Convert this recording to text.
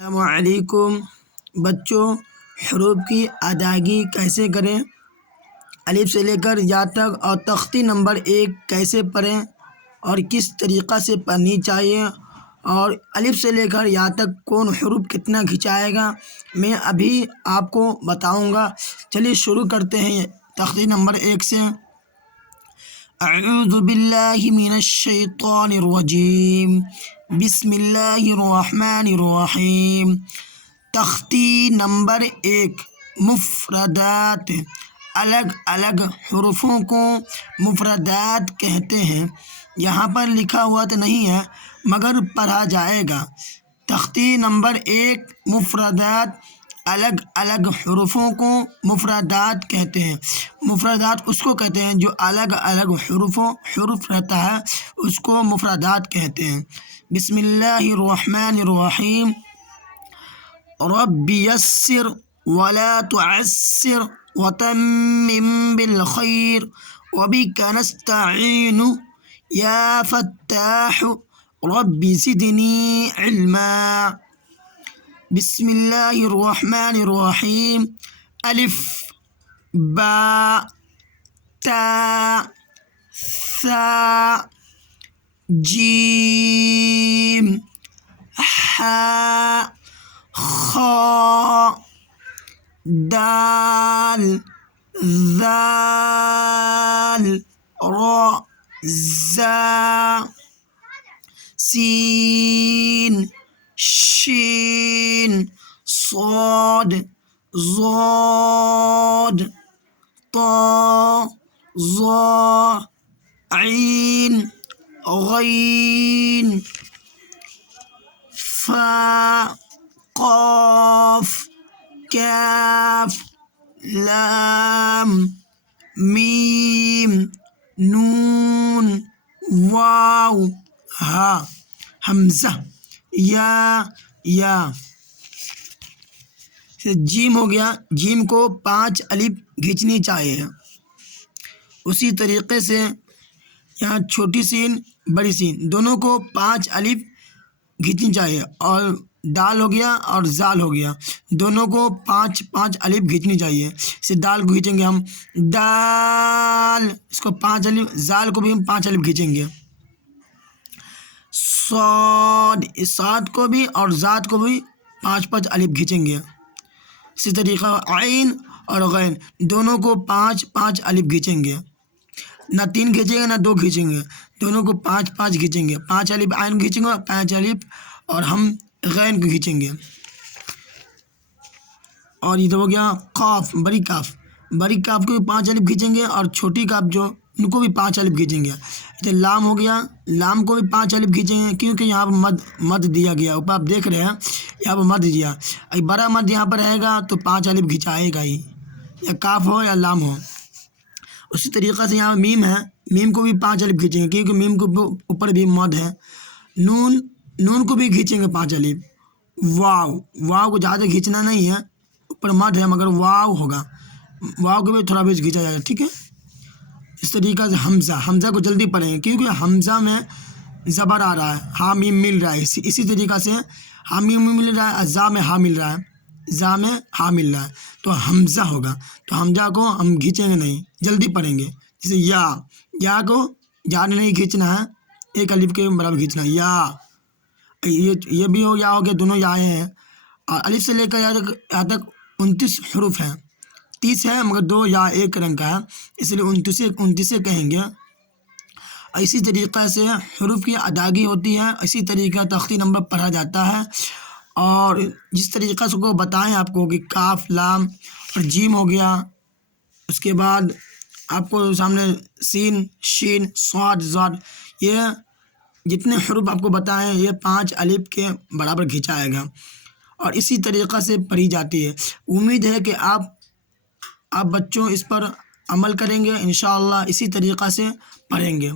السلام علیکم بچوں، حروف کی ادائیگی کیسے کریں، الف سے لے کر یا تک، اور تختی نمبر 1 کیسے پڑھیں اور کس طریقہ سے پڑھنی چاہیے، اور الف سے لے کر یا تک کون حروف کتنا کھنچائے گا، میں ابھی آپ کو بتاؤں گا۔ چلیے شروع کرتے ہیں تختی نمبر 1 سے۔ اعوذ باللہ من الشیطان الرجیم، بسم اللہ الرحمن الرحیم۔ تختی نمبر 1، مفردات۔ الگ الگ حروفوں کو مفردات کہتے ہیں۔ یہاں پر لکھا ہوا تو نہیں ہے مگر پڑھا جائے گا۔ تختی نمبر 1، مفردات۔ الگ الگ حروفوں کو مفردات کہتے ہیں۔ مفردات اس کو کہتے ہیں جو الگ الگ حروف رہتا ہے، اس کو مفردات کہتے ہیں۔ بسم اللہ الرحمن الرحیم۔ رب یسر ولا تعسر وتمم بالخیر وبک نستعین یا فتاح رب زدنی علما۔ بسم اللہ الرحمن الرحیم۔ الف، با، تا، ثا، جیم، حا، خا، دال، ذال، را، زا، سین، شین، صاد، ضاد، طا، ظا، عین، غین، فا، قاف، کاف، لام، میم، نون، واو، ہا، حمزہ، یا۔ جیم ہو گیا، جیم کو 5 الف کھینچنی چاہیے۔ اسی طریقے سے یہاں چھوٹی سین بڑی سین دونوں کو 5 الف کھینچنی چاہیے، اور دال ہو گیا اور زال ہو گیا، دونوں کو 5 الف کھینچنی چاہیے۔ اسے دال کو کھینچیں گے ہم دال، اس کو 5 الف، زال کو بھی ہم 5 الف کھینچیں گے۔ صاد، اس صاد کو بھی اور ذات کو بھی 5 الف کھینچیں گے۔ اسی طریقہ عین اور غین دونوں کو 5 الف کھینچیں گے، نہ 3 کھینچیں گے نہ 2 کھینچیں گے، دونوں کو 5 کھینچیں گے۔ 5 الف عین کھینچیں گے، 5 الف اور ہم غین کو کھینچیں گے۔ اور ادھر ہو گیا قاف، بڑی کاف کو بھی 5 الف کھینچیں گے، اور چھوٹی کاف جو ان کو بھی 5 الف کھینچیں گے۔ ادھر لام ہو گیا، لام کو بھی 5 الف کھینچیں گے، کیونکہ یہاں پر مد دیا گیا، اوپر آپ دیکھ رہے ہیں یہاں پر مد دیا، بڑا مد یہاں پر رہے گا تو 5 الف کھنچائے گا ہی، یا کاف ہو یا لام ہو۔ اسی طریقے سے یہاں میم ہے، میم کو بھی 5 الف کھینچیں گے، کیونکہ میم کو اوپر بھی مد ہے۔ نون کو بھی کھینچیں گے 5 الف۔ واو کو زیادہ کھینچنا نہیں ہے، اوپر مد ہے مگر واو ہوگا، واو کو بھی تھوڑا بھی کھینچا جائے گا، ٹھیک ہے۔ اس طریقہ سے حمزہ کو جلدی پڑھیں گے، کیونکہ حمزہ میں زبر آ رہا ہے، ہا میم مل رہا ہے، اسی طریقہ سے ہا میم مل رہا ہے، زا میں ہا مل رہا ہے، تو حمزہ ہوگا، تو حمزہ کو ہم کھینچیں گے نہیں، جلدی پڑھیں گے۔ جیسے یا کو زیادہ نہیں کھینچنا ہے، 1 الف کے برابر کھینچنا ہے، یا۔ یہ بھی یا ہو گیا، دونوں یا ہیں۔ اور الف سے لے کر یہاں تک 29 حروف ہیں، 30 ہے مگر 2 یا 1 رنگ کا ہے، اس لیے 29 کہیں گے۔ اسی طریقے سے حروف کی ادائیگی ہوتی ہے، اسی طریقہ تختی نمبر پڑھا جاتا ہے، اور جس طریقہ سے کو بتائیں آپ کو کہ کاف، لام اور جیم ہو گیا، اس کے بعد آپ کو سامنے سین، شین، صاد، ضاد، یہ جتنے حروف آپ کو بتائیں یہ 5 الف کے برابر کھنچائے گا، اور اسی طریقہ سے پڑھی جاتی ہے۔ امید ہے کہ آپ بچوں اس پر عمل کریں گے، انشاءاللہ اسی طریقہ سے پڑھیں گے۔